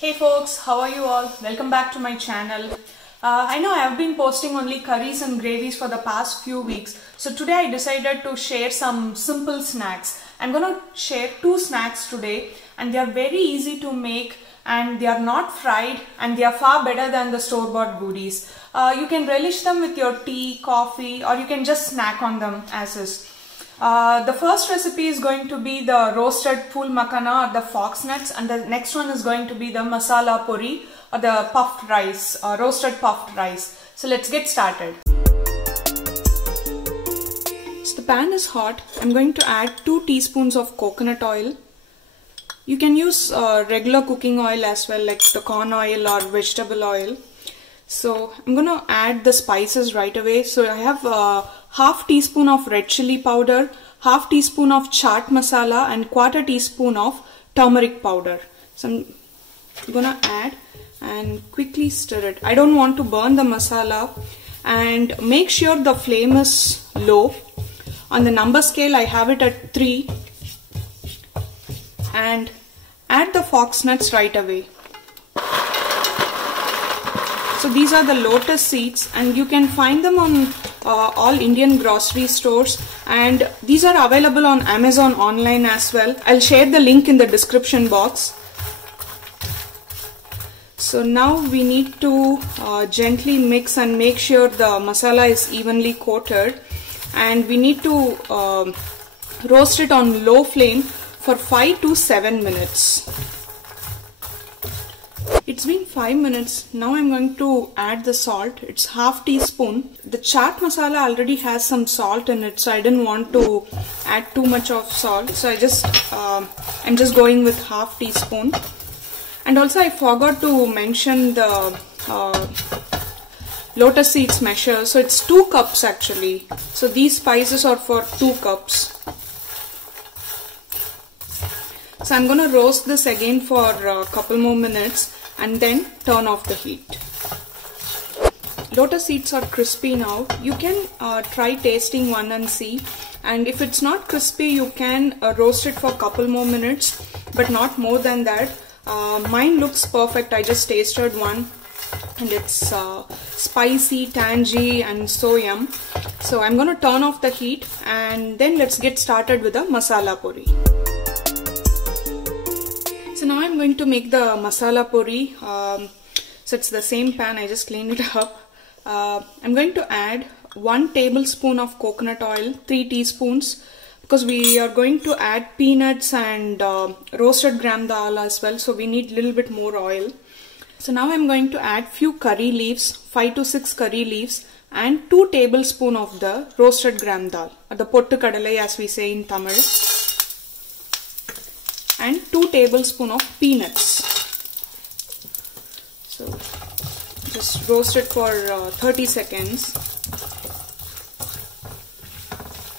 Hey folks, how are you all? Welcome back to my channel. I know I have been posting only curries and gravies for the past few weeks. So today I decided to share some simple snacks. I'm going to share two snacks today and they are very easy to make and they are not fried and they are far better than the store-bought goodies. You can relish them with your tea, coffee, or you can just snack on them as is. The first recipe is going to be the roasted Phool Makhana or the foxnuts, and the next one is going to be the Masala Pori or the puffed rice, roasted puffed rice. So let's get started. So the pan is hot. I'm going to add 2 teaspoons of coconut oil. You can use regular cooking oil as well, like the corn oil or vegetable oil. So I'm going to add the spices right away. So I have half teaspoon of red chili powder, half teaspoon of chaat masala and quarter teaspoon of turmeric powder. So I'm going to add and quickly stir it. I don't want to burn the masala, and make sure the flame is low. On the number scale I have it at 3, and add the foxnuts right away. So these are the lotus seeds and you can find them on all Indian grocery stores, and these are available on Amazon online as well. I'll share the link in the description box. So now we need to gently mix and make sure the masala is evenly coated, and we need to roast it on low flame for 5 to 7 minutes. It's been 5 minutes. Now I'm going to add the salt. It's half teaspoon. The chaat masala already has some salt in it, so I didn't want to add too much of salt. So I'm just going with half teaspoon. And also I forgot to mention the lotus seeds measure. So it's 2 cups actually. So these spices are for 2 cups. So I'm going to roast this again for a couple more minutes and then turn off the heat. Lotus seeds are crispy now. You can try tasting one and see, and if it's not crispy you can roast it for a couple more minutes, but not more than that. Mine looks perfect. I just tasted one and it's spicy, tangy and so yum. So I'm going to turn off the heat and then let's get started with the masala pori. So now I'm going to make the masala pori. So it's the same pan, I just cleaned it up. I'm going to add 1 tablespoon of coconut oil, 3 teaspoons, because we are going to add peanuts and roasted gram dal as well, so we need a little bit more oil. So now I'm going to add few curry leaves, 5 to 6 curry leaves, and 2 tablespoons of the roasted gram dal, or the pottu kadalai as we say in Tamil, and 2 tablespoons of peanuts. So just roast it for 30 seconds.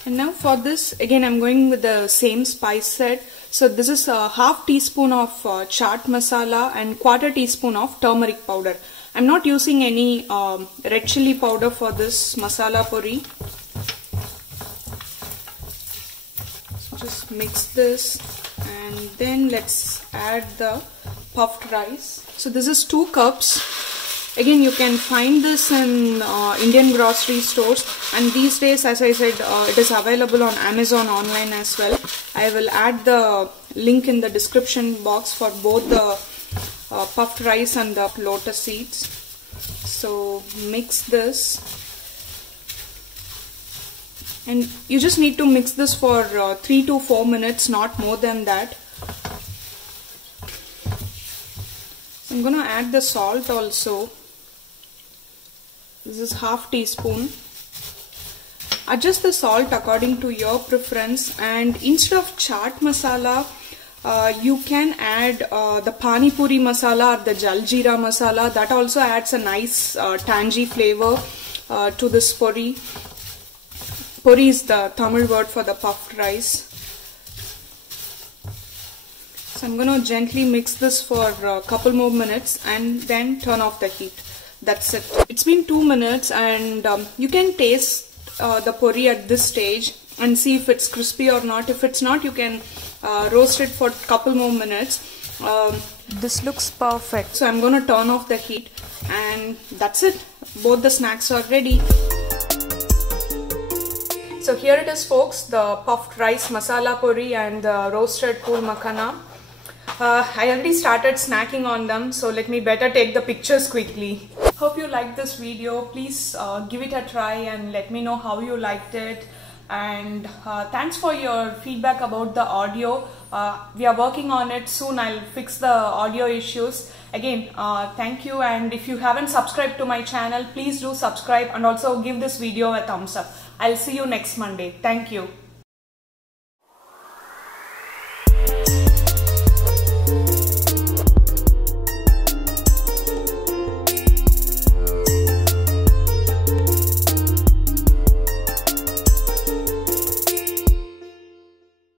And now for this again I'm going with the same spice set. So this is a half teaspoon of chaat masala and quarter teaspoon of turmeric powder. I'm not using any red chili powder for this masala pori. So just mix this and then let's add the puffed rice. So this is 2 cups. Again, you can find this in Indian grocery stores, and these days, as I said, it is available on Amazon online as well. I will add the link in the description box for both the puffed rice and the lotus seeds. So mix this, and you just need to mix this for 3 to 4 minutes, not more than that. So I'm going to add the salt also. This is half teaspoon. Adjust the salt according to your preference, and instead of chaat masala you can add the pani puri masala or the jaljeera masala. That also adds a nice tangy flavor to this pori. Pori is the Tamil word for the puffed rice. So I'm going to gently mix this for a couple more minutes and then turn off the heat. That's it. It's been 2 minutes, and you can taste the pori at this stage and see if it's crispy or not. If it's not, you can roast it for a couple more minutes. This looks perfect. So I'm going to turn off the heat, and that's it. Both the snacks are ready. So here it is, folks, the puffed rice, masala pori, and the roasted Phool Makhana. I already started snacking on them, so let me better take the pictures quickly. Hope you liked this video. Please give it a try and let me know how you liked it. And thanks for your feedback about the audio. We are working on it. Soon I'll fix the audio issues. Again, thank you, and if you haven't subscribed to my channel, please do subscribe and also give this video a thumbs up. I'll see you next Monday. Thank you.